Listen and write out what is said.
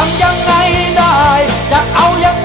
ทำยังไงได้ จะเอายัง